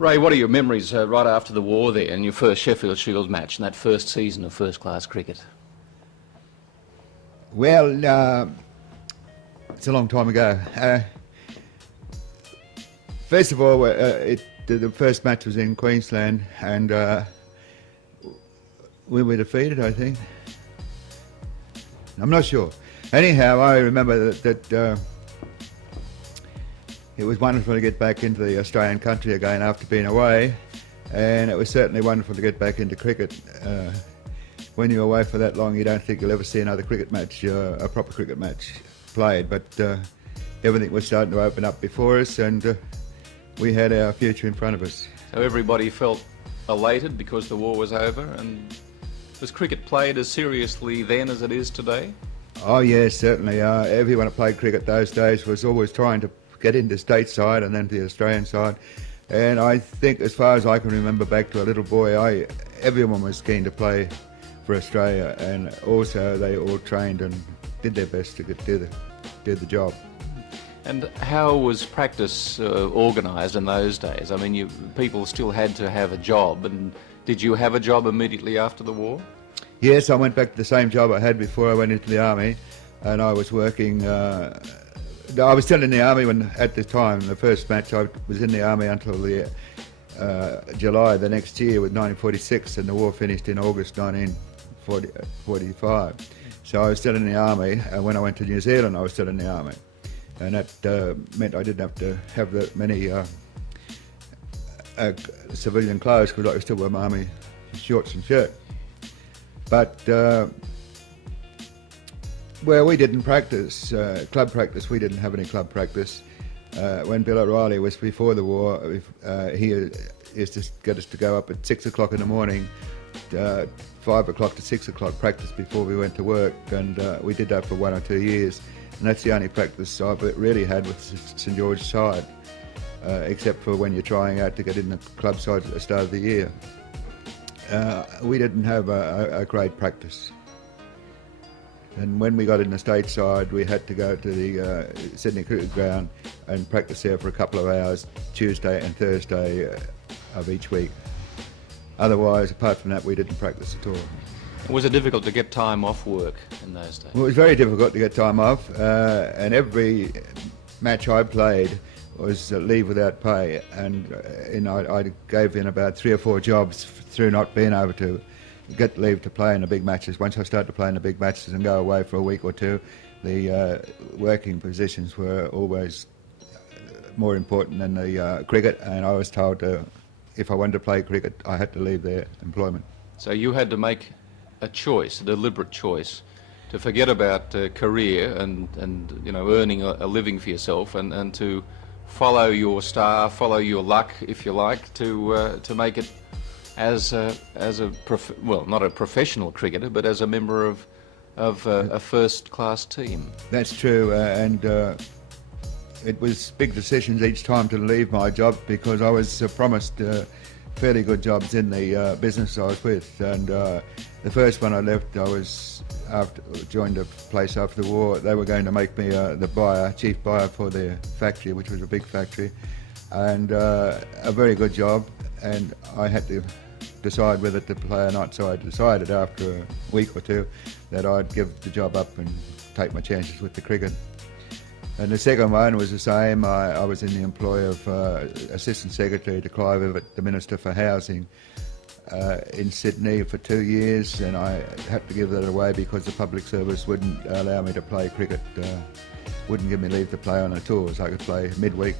Ray, what are your memories right after the war there and your first Sheffield Shield match and that first season of first-class cricket? Well, it's a long time ago. First of all, the first match was in Queensland, and we were defeated, I think. I'm not sure. Anyhow, I remember that it was wonderful to get back into the Australian country again after being away, and it was certainly wonderful to get back into cricket. When you're away for that long, you don't think you'll ever see another cricket match, a proper cricket match played, but everything was starting to open up before us, and we had our future in front of us. So everybody felt elated because the war was over, and was cricket played as seriously then as it is today? Oh yes, certainly. Everyone that played cricket those days was always trying to get into stateside and then to the Australian side. And I think, as far as I can remember back to a little boy, everyone was keen to play for Australia, and also they all trained and did their best to do the job. And how was practice organised in those days? I mean, people still had to have a job, and did you have a job immediately after the war? Yes, I went back to the same job I had before I went into the army, and I was working. I was still in the army at the time. The first match, I was in the army until July the next year with 1946, and the war finished in August 1945. So I was still in the army, and when I went to New Zealand, I was still in the army, and that meant I didn't have to have that many civilian clothes because I could still wear my army shorts and shirt. But well, we didn't practice club practice. We didn't have any club practice. When Bill O'Reilly was before the war, he used to get us to go up at 6 o'clock in the morning, 5 o'clock to 6 o'clock practice before we went to work, and we did that for 1 or 2 years. And that's the only practice I've really had with St George's side, except for when you're trying out to get in the club side at the start of the year. We didn't have a great practice. And when we got in the stateside, we had to go to the Sydney Cricket Ground and practice there for a couple of hours, Tuesday and Thursday of each week. Otherwise, apart from that, we didn't practice at all. Was it difficult to get time off work in those days? Well, it was very difficult to get time off, and every match I played was leave without pay, and I gave in about 3 or 4 jobs through not being able to get leave to play in the big matches. Once I started to play in the big matches and go away for a week or two, the working positions were always more important than the cricket, and I was told if I wanted to play cricket, I had to leave their employment. So you had to make a choice, a deliberate choice, to forget about career and earning a living for yourself, and to follow your star, follow your luck, if you like, to make it as not a professional cricketer, but as a member of a first-class team. That's true, and it was big decisions each time to leave my job, because I was promised fairly good jobs in the business I was with, and the first one I left, joined a place after the war. They were going to make me the chief buyer for their factory, which was a big factory, and a very good job, and I had to decide whether to play or not, so I decided after a week or two that I'd give the job up and take my chances with the cricket. And the second one was the same. I was in the employ of Assistant Secretary to Clive Evatt, the Minister for Housing, in Sydney for 2 years, and I had to give that away because the public service wouldn't allow me to play cricket, wouldn't give me leave to play on the tours. I could play midweek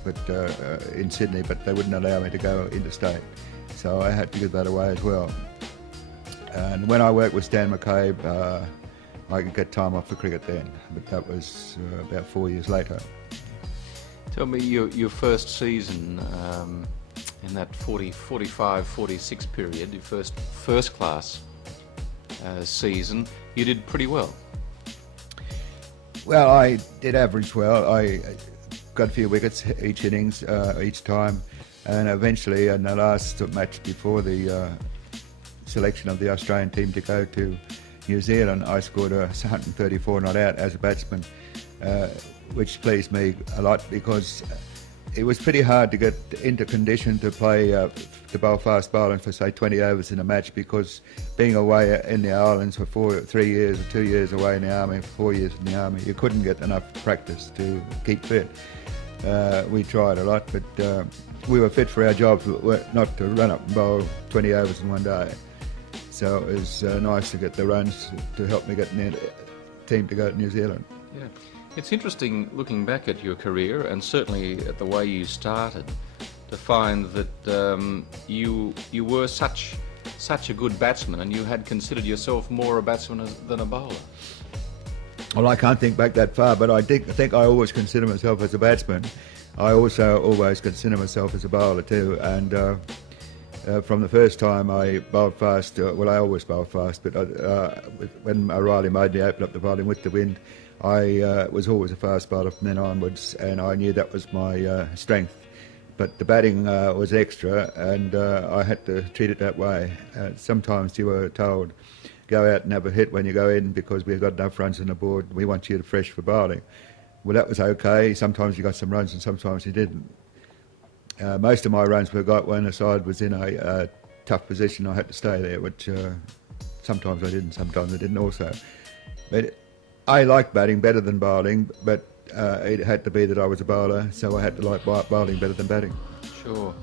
in Sydney, but they wouldn't allow me to go interstate. So I had to give that away as well. And when I worked with Stan McCabe, I could get time off for cricket then, but that was about 4 years later. Tell me your first season in that 45, 46 period, your first class season, you did pretty well. Well, I did average well. I got a few wickets each innings, each time, and eventually in the last match before the selection of the Australian team to go to New Zealand, I scored 134 not out as a batsman, which pleased me a lot, because it was pretty hard to get into condition to play the Belfast bowling for say 20 overs in a match, because being away in the islands for 3 years or 2 years away in the army, 4 years in the army, you couldn't get enough practice to keep fit. We tried a lot, but we were fit for our jobs, not to run up and bowl 20 overs in one day. So it was nice to get the runs to help me get in the team to go to New Zealand. Yeah. It's interesting looking back at your career, and certainly at the way you started, to find that you were such a good batsman, and you had considered yourself more a batsman than a bowler. Well, I can't think back that far, but I think I always consider myself as a batsman. I also always consider myself as a bowler too, and from the first time I bowled fast, well, I always bowled fast, but when O'Reilly made me open up the bowling with the wind, I was always a fast bowler from then onwards, and I knew that was my strength. But the batting was extra, and I had to treat it that way. Sometimes you were told, go out and have a hit when you go in, because we've got enough runs on the board, we want you to fresh for bowling. Well, that was okay. Sometimes you got some runs and sometimes you didn't. Most of my runs were got when the side was in a tough position. I had to stay there, which sometimes I didn't, sometimes I didn't also. But I liked batting better than bowling, but it had to be that I was a bowler, so I had to like bowling better than batting. Sure.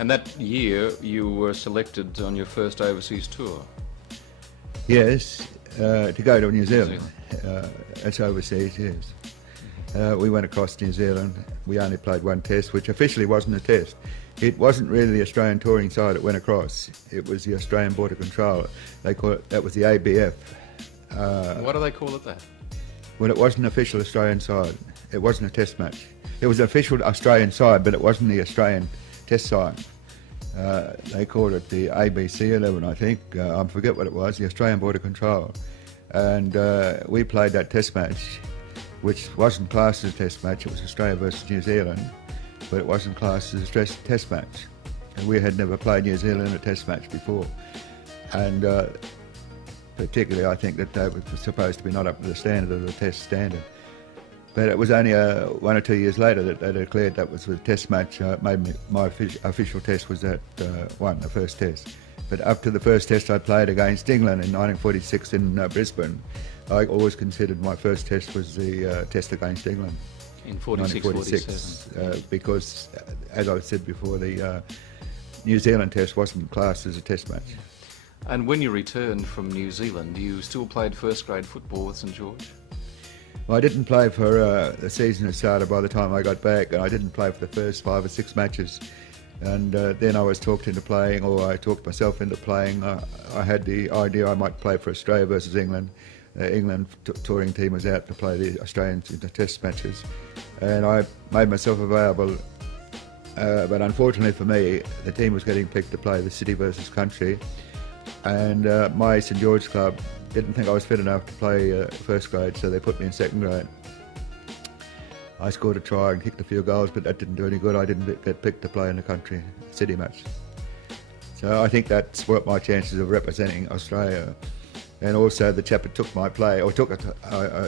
And that year you were selected on your first overseas tour. Yes, to go to New Zealand. That's overseas, yes. We went across New Zealand. We only played one test, which officially wasn't a test. It wasn't really the Australian touring side that went across. It was the Australian Border Control. They call it, that was the ABF. Why do they call it that? Well, it wasn't an official Australian side. It wasn't a test match. It was an official Australian side, but it wasn't the Australian test side. They called it the ABC 11, I think. I forget what it was, the Australian Border Control. And we played that test match, which wasn't classed as a test match. It was Australia versus New Zealand, but it wasn't classed as a test match. And we had never played New Zealand in a test match before. And particularly, I think that they were supposed to be not up to the standard of the test standard. But it was only 1 or 2 years later that they declared that was a test match. My official test was that one, the first test. But up to the first test I played against England in 1946 in Brisbane, I always considered my first test was the test against England. In 46, because, as I said before, the New Zealand test wasn't classed as a test match. And when you returned from New Zealand, you still played first grade football with St George? Well, I didn't play for the season had started by the time I got back, and I didn't play for the first 5 or 6 matches. And then I was talked into playing, or I talked myself into playing. I had the idea I might play for Australia versus England. England touring team was out to play the Australians in the test matches, and I made myself available. But unfortunately for me, the team was getting picked to play the city versus country, and my St George club didn't think I was fit enough to play first grade, so they put me in second grade. I scored a try and kicked a few goals, but that didn't do any good. I didn't get picked to play in the country city match. So I think that spoilt my chances of representing Australia. And also the chap that took my play, or took it,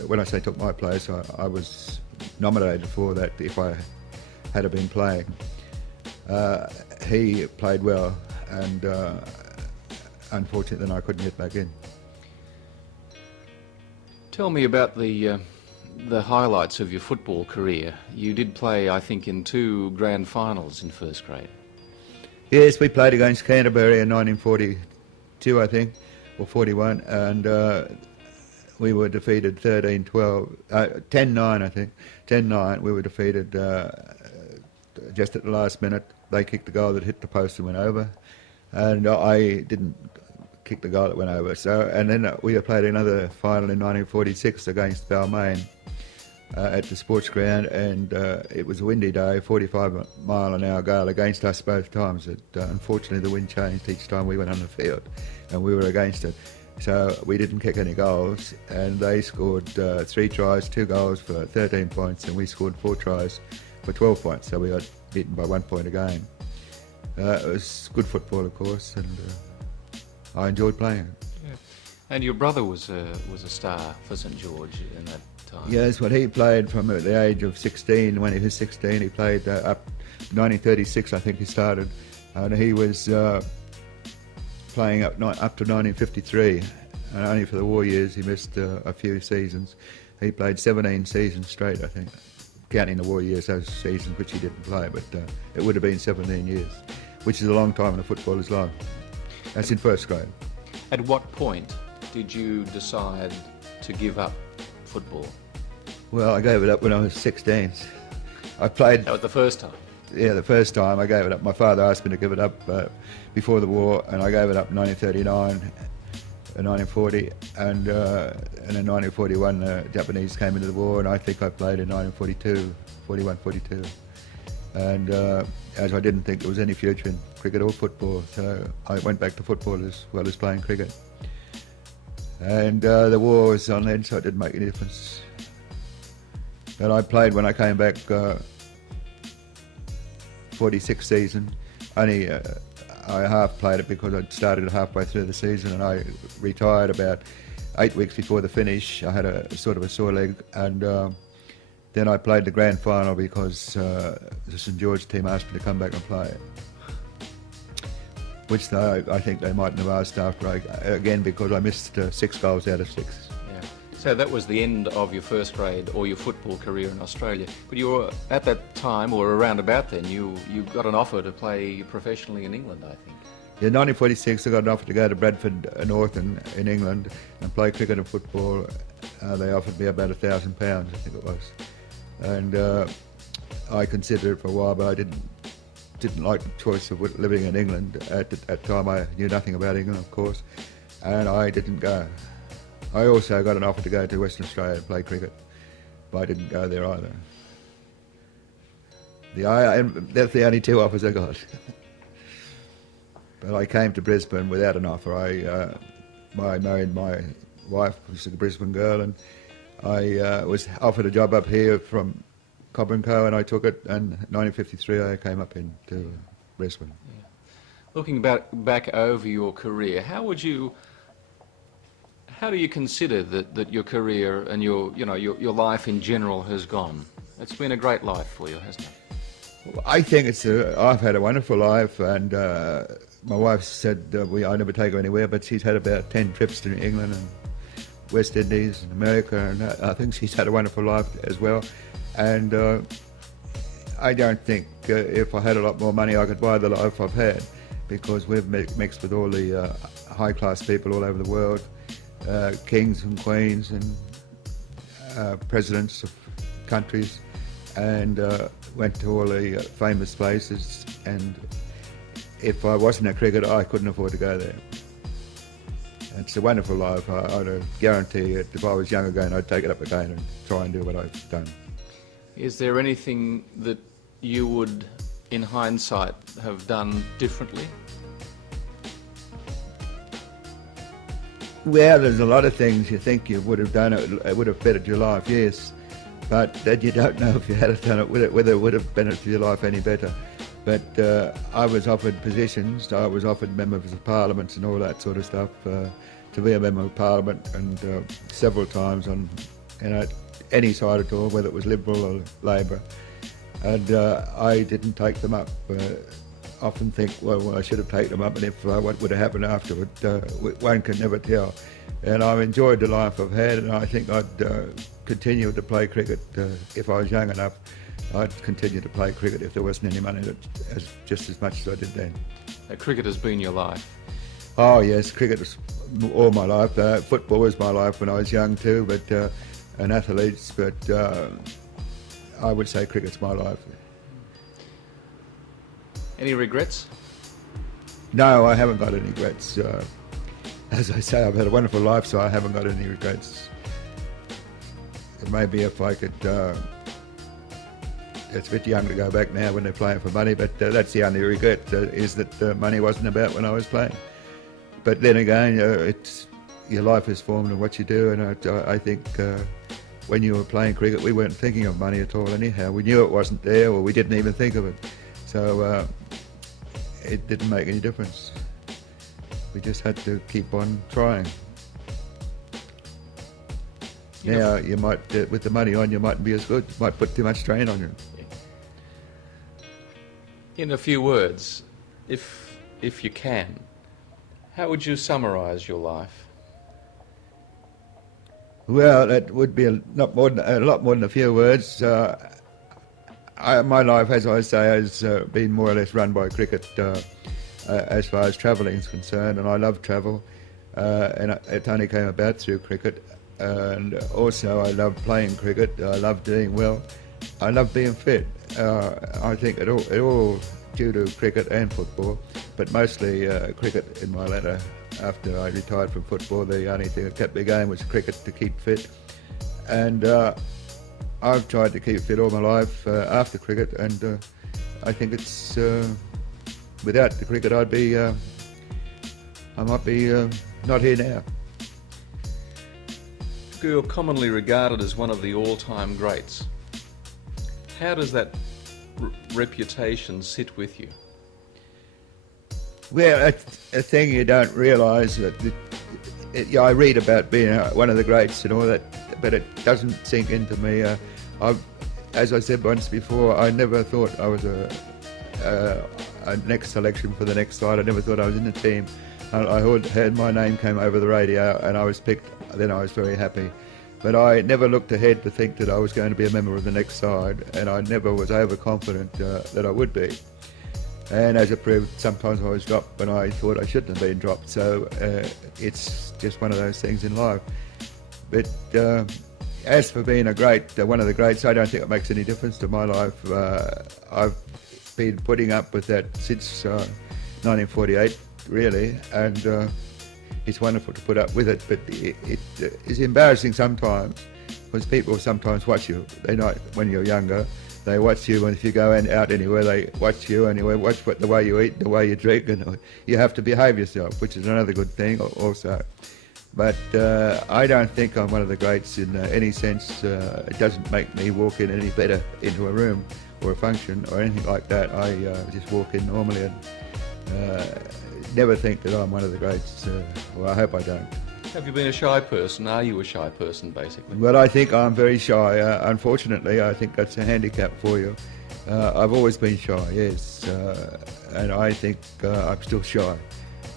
when I say took my place, I was nominated for that if I had been playing. He played well, and unfortunately then I couldn't get back in. Tell me about the highlights of your football career. You did play, I think, in 2 grand finals in first grade. Yes, we played against Canterbury in 1942, I think, or 41, and we were defeated 13-12, 10-9, I think, 10-9. We were defeated just at the last minute. They kicked the goal that hit the post and went over, and I didn't kick the goal that went over. So, and then we played another final in 1946 against Balmain at the sports ground, and it was a windy day, 45-mile-an-hour gale against us both times. Unfortunately, the wind changed each time we went on the field, and we were against it. So we didn't kick any goals, and they scored 3 tries, 2 goals for 13 points, and we scored 4 tries for 12 points. So we got beaten by 1 point a game. It was good football, of course, and I enjoyed playing it. Yeah. And your brother was a star for St George in that time. Yes, well, he played from the age of 16. When he was 16, he played up 1936, I think he started, and he was playing up to 1953, and only for the war years he missed a few seasons. He played 17 seasons straight, I think, counting the war years, those seasons which he didn't play, but it would have been 17 years, which is a long time in a footballer's life. That's in first grade. At what point did you decide to give up football? Well, I gave it up when I was 16. I played... That was the first time? Yeah, the first time I gave it up. My father asked me to give it up before the war, and I gave it up in 1939 and 1940, and in 1941 the Japanese came into the war, and I think I played in 1942, 41, 42. And as I didn't think there was any future in cricket or football, so I went back to football as well as playing cricket. And the war was on then, so it didn't make any difference. But I played when I came back 46 season. Only I half played it because I'd started halfway through the season, and I retired about 8 weeks before the finish. I had a sort of a sore leg, and then I played the grand final because the St George team asked me to come back and play, which I think they mightn't have asked after again, because I missed 6 goals out of 6. Yeah. So that was the end of your first grade or your football career in Australia. But you were, at that time, or around about then, you got an offer to play professionally in England, I think. Yeah, in 1946 I got an offer to go to Bradford North in England and play cricket and football. They offered me about £1,000, I think it was. And I considered it for a while, but I didn't like the choice of living in England. At that time I knew nothing about England, of course, and I didn't go. I also got an offer to go to Western Australia and play cricket, but I didn't go there either. That's the only 2 offers I got. But I came to Brisbane without an offer. I married my wife, who's a Brisbane girl, and I was offered a job up here from Cobb & Co, and I took it, and in 1953 I came up into Brisbane. Yeah. Looking back over your career, how do you consider that your career and your life in general has gone? It's been a great life for you, hasn't it? Well, I think I've had a wonderful life, and my wife said I never take her anywhere, but she's had about 10 trips to England and West Indies and America, and I think she's had a wonderful life as well. And I don't think if I had a lot more money I could buy the life I've had, because we've mixed with all the high-class people all over the world, kings and queens and presidents of countries, and went to all the famous places, and if I wasn't a cricketer I couldn't afford to go there. It's a wonderful life. I'd guarantee it. If I was young again I'd take it up again and try and do what I've done. Is there anything that you would, in hindsight, have done differently? Well, there's a lot of things you think you would have done. It would have bettered your life, yes. But then you don't know if you had done it, whether it would have bettered your life any better. But I was offered positions. I was offered members of parliaments and all that sort of stuff, to be a member of parliament, and several times on any side at all, whether it was Liberal or Labor. And I didn't take them up. Often think, well, I should have taken them up, and if what would have happened afterward, one can never tell. And I've enjoyed the life I've had, and I think I'd continue to play cricket if I was young enough. I'd continue to play cricket if there wasn't any money, just as much as I did then. Cricket has been your life? Oh yes, cricket was all my life. Football was my life when I was young too, but and athletes, but I would say cricket's my life. Any regrets? No, I haven't got any regrets. As I say, I've had a wonderful life, so I haven't got any regrets. Maybe if I could, it's a bit young to go back now when they're playing for money, but that's the only regret, is that money wasn't about when I was playing. But then again, your life is formed of what you do, and I think when you were playing cricket, we weren't thinking of money at all anyhow. We knew it wasn't there, or we didn't even think of it. So it didn't make any difference. We just had to keep on trying. Now, you might, with the money on, you mightn't be as good. You might put too much strain on you. In a few words, if you can, how would you summarise your life? Well, it would be a lot more than a few words. My life, as I say, has been more or less run by cricket as far as travelling is concerned, and I love travel, and it only came about through cricket. And also, I love playing cricket. I love doing well. I love being fit. I think it all due to cricket and football, but mostly cricket in my latter. After I retired from football, the only thing that kept me going was cricket to keep fit. And I've tried to keep fit all my life after cricket, and I think it's without the cricket I might be not here now. You're commonly regarded as one of the all-time greats. How does that reputation sit with you? Well, a thing you don't realise that I read about being one of the greats and all that, but it doesn't sink into me. As I said once before, I never thought I was a next selection for the next side. I never thought I was in the team. I heard my name came over the radio and I was picked. Then I was very happy. But I never looked ahead to think that I was going to be a member of the next side, and I never was overconfident that I would be. And as it proved, sometimes I was dropped when I thought I shouldn't have been dropped. So it's just one of those things in life. But as for being a great, one of the greats, I don't think it makes any difference to my life. I've been putting up with that since 1948, really, and it's wonderful to put up with it. But it is embarrassing sometimes, because people sometimes watch you. They know when you're younger. They watch you, and if you go out anywhere, they watch you anyway, watch the way you eat, the way you drink, and you have to behave yourself, which is another good thing also. But I don't think I'm one of the greats in any sense. It doesn't make me walk in any better into a room or a function or anything like that. I just walk in normally and never think that I'm one of the greats. Well, I hope I don't. Have you been a shy person? Are you a shy person, basically? Well, I think I'm very shy. Unfortunately, I think that's a handicap for you. I've always been shy, yes, and I think I'm still shy.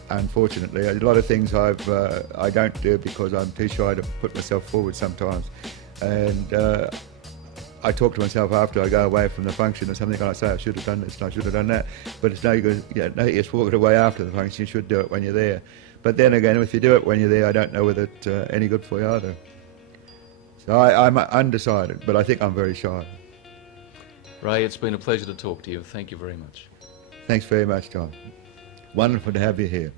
Unfortunately, a lot of things I don't do because I'm too shy to put myself forward sometimes. And I talk to myself after I go away from the function or something, and I say I should have done this and I should have done that. But it's no good. No use walking away after the function. You should do it when you're there. But then again, if you do it when you're there, I don't know whether it's any good for you either. So I'm undecided, but I think I'm very shy. Ray, it's been a pleasure to talk to you. Thank you very much. Thanks very much, John. Wonderful to have you here.